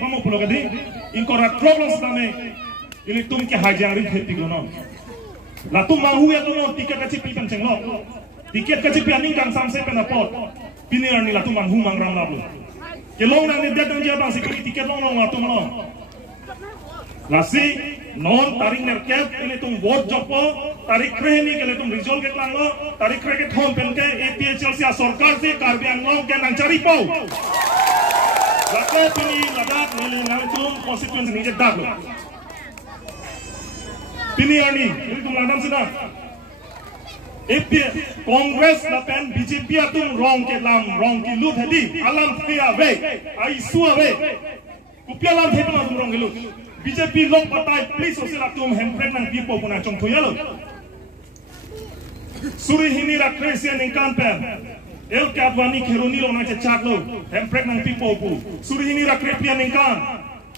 pamo pulo kadi inkora problem stame ini tum ke hajari kheti gono la tum mahu ya gono tiket kaci pi penceng lo tiket kaci pi aning kang samse penapot pini arni la tum manhu mangram labu ke long nang ne datang dia bang sikali tiket long long tum lo lasi non tarik nerket ini tum vote jopo tarik krehni ke tum result ke lang lo tarik kreh ke thom pen ke APHL sia sarkar se karbi anglong ke nang cari pau Lakat ini ladak nilai nangtum konstituensi ni jedak lo. Pini ani, ini tum ladam sida. Kongres lapen BJP atum rong ke lam rong ki lut hadi alam thia ve ai suwa ve. Kupia lam thia tum rong ke lut. BJP lok patai please osil atum hemprek nang pipo puna chong thoya lo. Suri hini rakresian ingkan pen. El ke Advani kheruni lo nang chak lo hemprek nang pipo pu suri hini rakrepian ingkan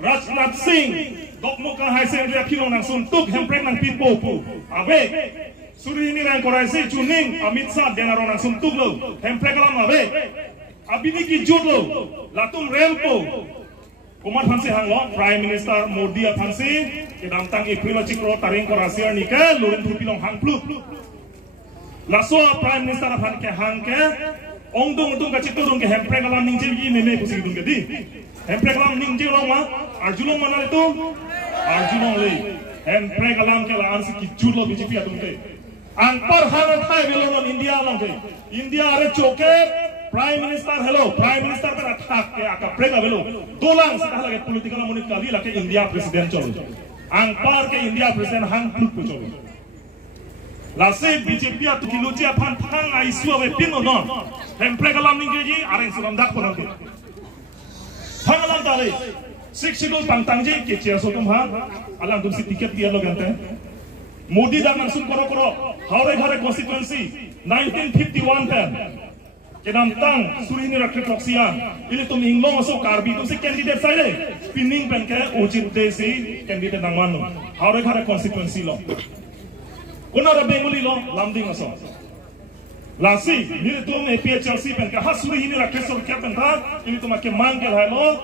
Rajnath Singh dokmo ka haisen ria philo nang sun tuk hemprek nang pipo pu abe suri hini rang korai se chuning Amit Shah denaro nang sun tuk lo hemprek lam abe abini ki jut lo latum rempo Kumar Phansi hanglo Prime Minister Modi Phansi ke damtang April chikro taring ko Russia ni ke lurun thupilong hang plu Laso Prime Minister Phan ke hang ke ongdong tung ka chiturung ke hemprek alam ning jil gi meme pusi dung ke di hemprek alam ning jil lo ma arjulong mana itu arjulong le hemprek alam ke laan si kijur lo BJP atung ke angpar harat hai belon India long ke India are choke Prime Minister hello Prime Minister per attack ke aka prega belo dolang sa lage political monit kali lake India president cholo angpar ke India president hang plut ko cholo Lase BJP atu kiloji aphan thang ai suawe pino non hemprek alam ningeji areng suram dak ponam ke thang alam tale sik sidul pangtang je ke chia sotum ha alam tum si tiket dia lo gante Modi dak nang sun koro haure ghare constituency 1951 ten kedam tang surini rakhe proxia ini tum inglong aso karbi tum si candidate sai le pinning pen ke ujit de si candidate nang manu haure ghare constituency lo Kuna da Bengali lo lamding aso. Lasi nire tum APHLC pen ka hasuri hini rakhe sor kya pen tha ini tum ke mang ke lo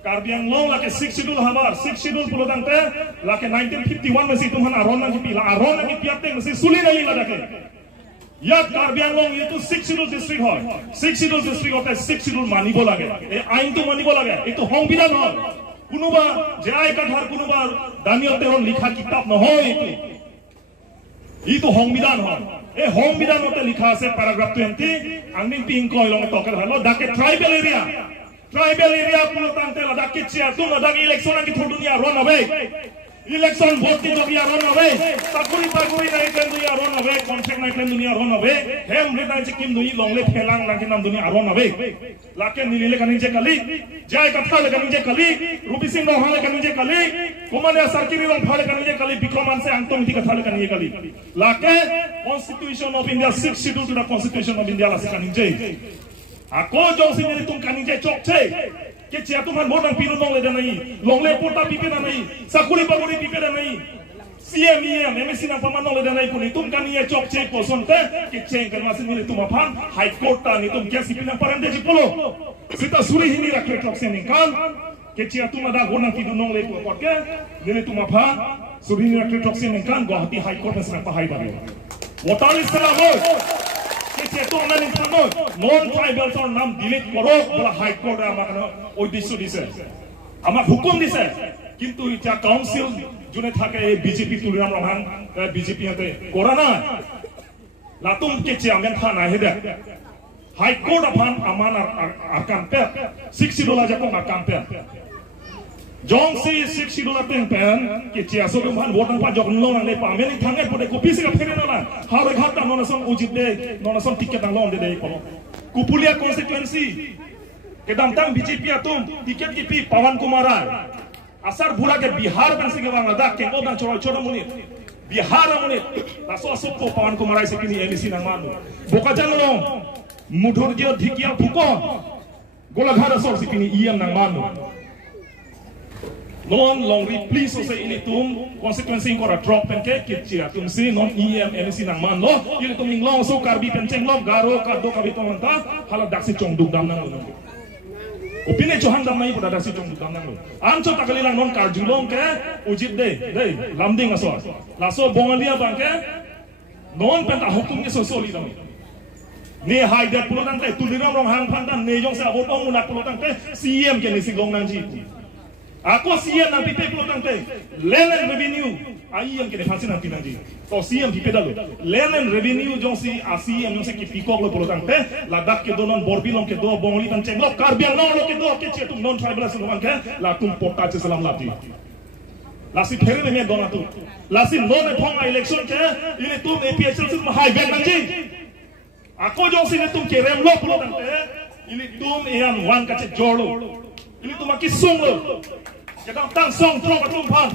karbiang long lake 6 schedule habar 6 schedule pulodang te lake 1951 mesi tum han arona ki pila arona ki piate mesi suli nahi la dake ya karbiang long ye to 6 schedule district hoy 6 schedule district hote 6 schedule manibo lage e ain to manibo lage e to সংবিধান hoy kunuba je ai ka dhar kunuba Daniel Teron likha kitab no hoy itu সংবিধান হয় এই সংবিধানতে লিখা আছে প্যারাগ্রাফ 20 আংনি তিন কয় লং টকের হলো ডাকে ট্রাইবেল এরিয়া পুরো তান্তে ডাকে চিয়া তুম ডাকে ইলেকশন আকি থুডুনিয়া রন হবে ইলেকশন ভোট কি দুনিয়া রন হবে চাকরি নাই কেন দুনিয়া রন হবে কন্ট্রাক্ট নাই কেন দুনিয়া রন হবে হেম রেদাই যে কিম দুই লংলে ফেলাং নাকি নাম দুনিয়া রন হবে লাকে নিলিলে কানি যে কালি জয় কথা le কানি যে কালি রুবি সিং রং le কানি যে কালি কোমানে সার্কিরি রং ফালে কানি যে কালি বিক্রমান সে আন্তং দি কথা le কানি যে কালি লাকে constitution of India 6 schedule to the constitution of India লাসে কানি যে ako jong sin ni tum kanin je chok che ke chia tum han bodang pinu nong le da nai long le pota pipe da nai sakuri baguri pipe da nai CM MSC na paman nong le da nai kuni tum kanin je chok che ko son te ke chen kan masin ni tum aphan high court ta ni tum ke sipina parande ji polo sita suri hini rakre chok sen kan ke chia tum ada gonang pinu nong le ko ke ni tum aphan suri hini rakre chok sen kan Guwahati high court na pa hai ba wotali salamo itu orang yang sama non tribal orang nam delete korok bola high court amak oidisho dise amak hukum dise kintu ita council june thake BJP tuliram rohan BJP ate korana latum ke chairman thana heda high court aphan aman akan pe $60 japong akan pe jong si $60 pen ke chia so man wotang pa jok long le pa meni thangai pode kopi se ka phene na hare ghat ta nonason ujit de nonason ticket ang long de ko kupulia constituency ke dam tang BJP atum ticket ki pi Pawan Kumar asar bura ke Bihar ban se ke bang ada ke odang chora muni Bihar muni taso asop ko Pawan Kumar se kini MEC nang manu boka janglong mudhurjo dhikia phuko golaghar asor se kini IM nang manu non long please so say ini tum consequence ko ra drop pen ke kitchia tum si non EMC nang man lo ini tum ning long so karbi pen cheng long garo ka do ka bitong ta hala dak si chong duk dam nang Opini Johan dam nai pada dasi jong dam nang lo. Anco takali lang non karjulong ke ujit deh lamding aso. Laso bongalia bangke non penta hukum ke sosoli dam. Ni hai det pulo tang te tuliram rong hang pantan ne jong sa bot ong munak pulo tang te CM ke ni siglong nang ji. Aku CM nanti te pulo tang te land revenue ai yang ke fasin nanti nang ji. To CM di pedalo land revenue jong si CM jong se ki pikok lo pulo tang te ladak ke donon borbilong ke do bongoli tang ceng lo karbiang lo ke do ke chetum non tribal seluman ke la tum porta che salam lati. Lasi phere me dona tu. Lasi non e phong election ke ini tum APHL tum hai ben nang ji. Aku jong sini tum kerem lo pulo tante, ini tum ian wan kace jolo, ini tum aki sung lo, kita tang song tro katum pan,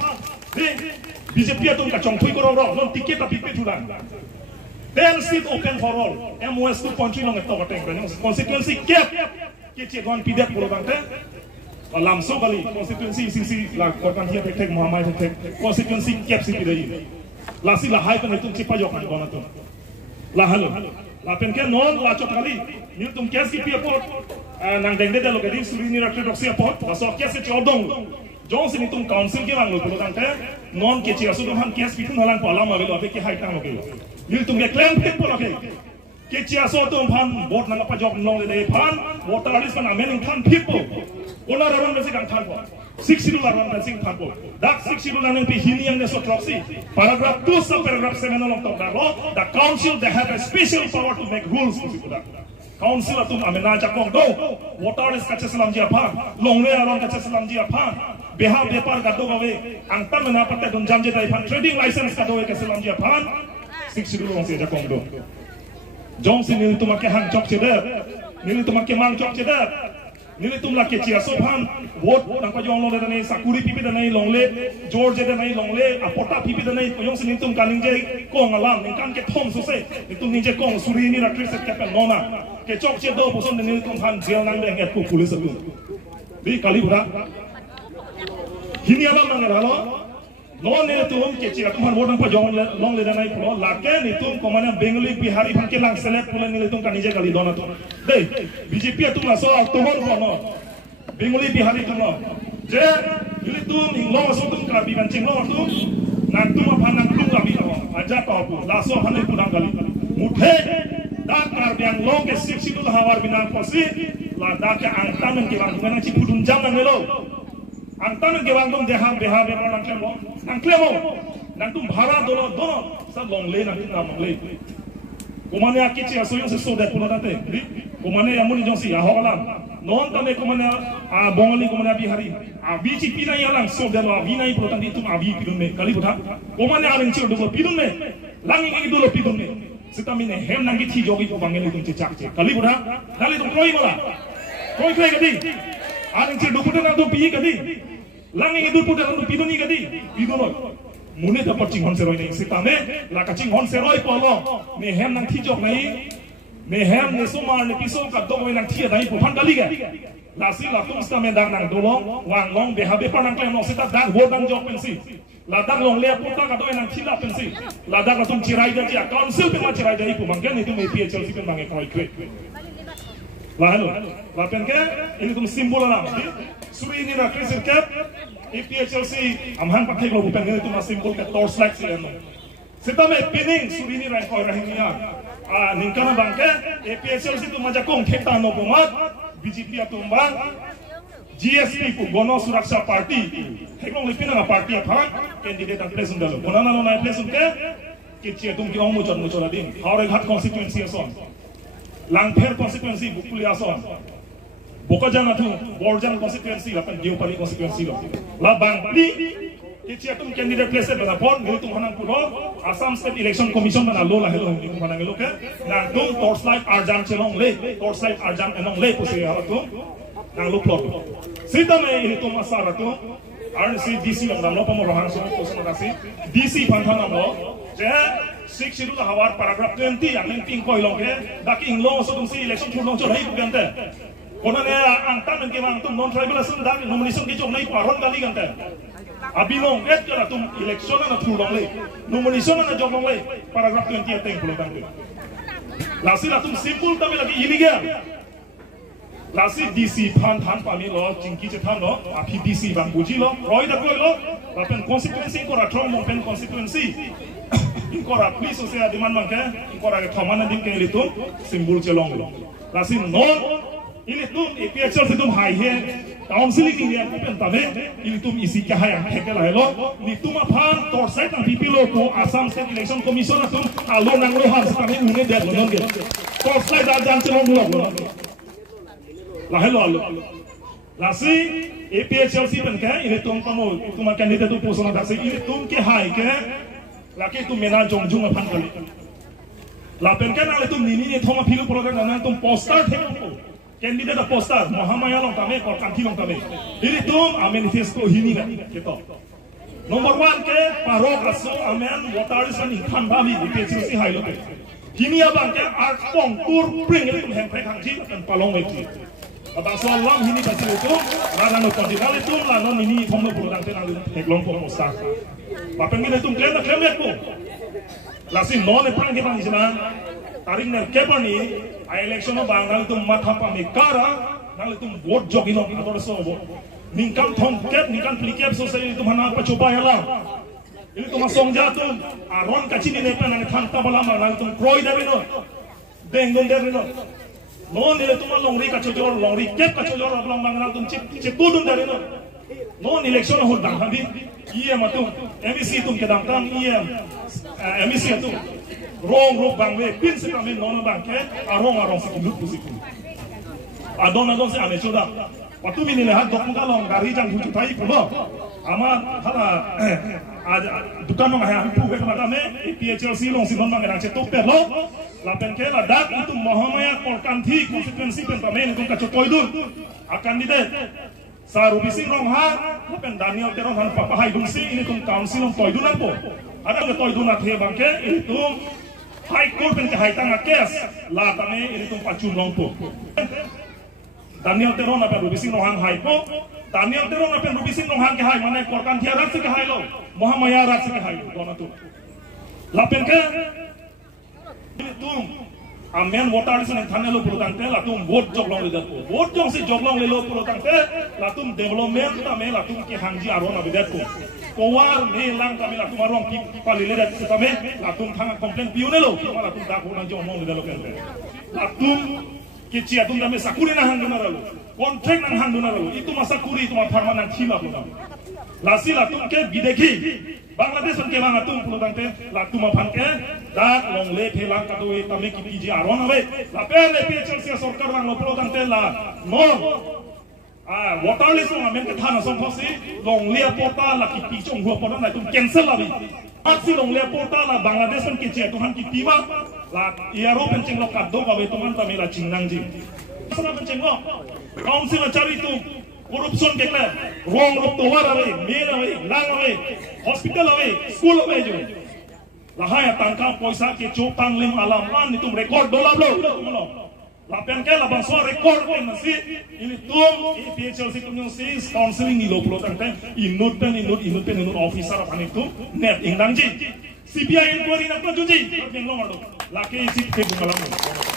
di BJP tum kacong tui kororo, non tiket tapi petulan. Then seat open for all, MOS 2.3 long eto kateng kan, constituency cap, kece wan pidat pulo tante, lamso kali constituency sisi la korban dia tek Muhammad tek, constituency cap si pidai, lasi lahai kan itu cipa jokan kona tum, lahalo. Lapen ke non la chok kali ni tum kes ki piapot nang deng de lo kedi suri ni rakre doksi apot la so kes che odong jong sini tum council ke lang lo pulo tang te non ke che asu dom han kes pi thun halang pala ma lo ave ke hai tang lo ke ni tum ke claim ke polo ke che asu tum phan bot nang pa jok nong le phan voter list kan amending phan people ona rawan besi kan phan ko 60 laran besi phan ko dak 60 laran pe hini yang so proxy paragraph 2 sub paragraph 7 along tok daro the council they have a special power to make rules for people council atum amena jakong do voter list kache salam ji apha longle aron kache salam ji apha beha bepar gado gawe angtan mena patte dum jam je dai phan trading license gado ke salam ji apha 60 long se jakong do jong sin nil tumake hang chok chede nil tumake mang chok chede nil tum la ke chia so phan vote nang pa jong long le dane sakuri pipi dane long le george de dane long le apota pipi dane jong sin tum kaning je kong alam ning kan ke thom su se tum ning je kong suri ni ra tris ke pe nona ke chok che do boson de nil tum phan jail nang de nge ku police lu bi kali bura hini alam nang ralo non ne tum ke chia tum han vote nang pa jong long le dane pro la ke ni tum komana bengali bihari phan ke lang select pulen ni tum kan je kali dona tu de BJP tum la so october kono bengali bihari tum lo je ni tum hinglong so tum ka bi ban ching lo tum nang tum phan nang tum ka bi lo aja pa pu la so phan ku dang kali muthe da kar biang long ke sik sidul hawar binang posi la da ke angtan ke bang ngana chi pudun jam nang lo angtan ke bang dum deha beha be nang klemo nang tum bhara dolo dono sa long le nang na long le kumane akichi aso yung se so de puno date kumane amuni jong si ahola non tane kumane a bongali kumane bihari a bichi pina yalang so de lo avina i protan ditum avi pidun me kali butha kumane aling chi do pidun me langi ngi do pidun me sitamine hem nangi thi jogi ko bangeli tum che chak che kali butha kali tum koi mala koi koi gadi aling chi do putan do pi gadi langi ngi do putan do pidun ni gadi pidun mune dapat cinghon seroi nei sitame la ka cinghon seroi polo ne hem nang thijok nei ne hem ne sumar ne piso ka dong nang thia dai pu phan kali ga la si la tum sta me dang nang dolong wang long be habe pa nang klem no sita dang ho dang jok pensi la dang long le pu ta ka doi nang thila pensi la dang tum chirai da ja council pe ma chirai dai pu manggen ni tum APHL si pen mangai koi kwe la halo la pen ke ini tum simbol na suri ni na krisir cap APHLC amhan pakai lo bukan itu masih simbol ke torchlight sih kan. Setame pining suri ni rai koi rahimnya. Ningkana bangke APHLC itu majakong kita no pomat BJP atau bang GSP pu Gono Suraksha Party. Heklong lipina na party apa? Candidate ang present dalo. Konana no na present ke? Kecil tum ki ong mucor ading. Haure ghat constituency ason. Langpher constituency bukuli ason. Bokajana tu Borjan constituency la pen Geopali constituency lo la bangli kichi atum candidate place bana pon ngi tum hanang pulo Assam State Election Commission bana lo la helo ni tum hanang lo ke na tum torchlight arjang chelong le torchlight arjang enong le pusi ala tu nang lo plot sita me ini tum asara tu RNC DC lo namlo pamo rohang so kosan kasi DC pantana lo je 6 schedule hawar paragraph 20 yang linking ko ilong ke daki inglo so tum si election thulong cho dai bugante konane angtan ke mang tum non tribal asun da nomination ke jong nai paron kali gante abilong et kala tum election na thulong le nomination na jong le paragraph 20 ateng pulo gante lasila tum simple tabe lagi illegal lasi DC pan pami lo jingki cetam lo api DC bang buji lo roi da koi lo lapen konstituensi ko ra trong mong pen konstituensi ko ra please saya demand mangke ko ra thomana dim ke litum simbol chelong lo lasi no ini tum EPHL se tum hai he council ki dia pen tame ini tum isi ka hai hekel hai lo ni tum aphan tor sai tang pipi lo ko Assam State Election Commission tum alo nang lo har sa une de lo non ge tor sai da jan chelong lo lah hello lah si EPHL si pen ka ini tum kamu tum candidate tu posona da si ini tum ke hai ke laki tum mena jong jong aphan kali lah pen ka na tum nini thoma philu program na tum poster the candidate da poster Muhammad long tame ko kanti long tame ini tum manifesto hini na keto nomor 1 ke parok aso amen water san income bami EPHL si hai lo ke hini abang ke art pong tur bring ini tum hemprek hangji dan palong weti abang so lam hini kasi itu rada no kondinal itu la non ini thom no program te nang heklong po poster bapen ini tum claim ko lasi non e pang ke bang jina tarik ner ke bani election no bangal tum matha pami kara nang tum vote jogi no ador so ningkam thong kep ningkam plikep so sai tum hana pa coba yala ini tum songja tum aron kachini ne pan nang thanta bala nang tum kroi dabe no dengon dabe no non ile tum longri kachojor longri kep kachojor ablang bangal tum chip tudun dabe no non election ho dang hadi iya matum MEC tum ke dang tang iya MEC tum rong rong bangwe pin se kami non bangke arong se kulut pusiku adon se ane choda waktu ini lehat dok muka long gari jang huju tai pulo ama hala dukan mang ha pu ke mata me EPHL si long si non mang rang cetok per lo la pen ke la dak itu Muhammadiyah Kolkanthi konstituensi pen tamen itu kaco toidun akan dide sa rubisi rong ha pen Daniel teron han papa hai dun si ini tum council long toidun apo ada ke toidun athe bangke itu High Court pen ke hai tanga kes la tame ini tum pacun long po Daniel teron apa rubisi rong han hai po Daniel teron apa rubisi rong han ke hai mane Kolkanthi rat se ke hai lo Muhammadiyah rat se ke hai dona tu la pen ke ini tum amen water se thane lo pulo tangte la tum vote joglong le dat ko vote jong si joglong le lo pulo tangte la tum development tame la tum ke hangji aron abidat ko kowar me lang tame la tum arong ki pali le dat tame la tum thanga complaint piune lo la tum da ko na jo mong le lo kente la tum ki chia tum tame sakuri na hang na lo contract na hang na lo itu masa kuri itu ma permanent thila ko la si la tum ke bidekhi Bangladesh ke bang atum pulo tangte la tum aphan ke dak long le phelang ka to tame ki piji aron ave la pele PHL se sarkar lang lo pulo tangte la no water le song amen ke thana song khosi long le porta la ki pi chong ho porta la tum cancel la bi aksi long le porta la Bangladesh ke che to han ki piwa la iaro penceng lo ka do ka be to man tame la chingnang ji sana penceng lo council chari tu corruption देखना wrong road तो वार आवे मेल आवे लांग आवे hospital आवे school आवे जो lahaya tangka पैसा के चोपांग लिम alam an itu record dolar lo lapen ke labang so record ko nasi ini tum EPHL si tum si counseling ni lo pulo tangte inut pen officer apa itu net ingdang ji CBI inquiry nak tunjuk ji yang lo mado laki isi ke bungalam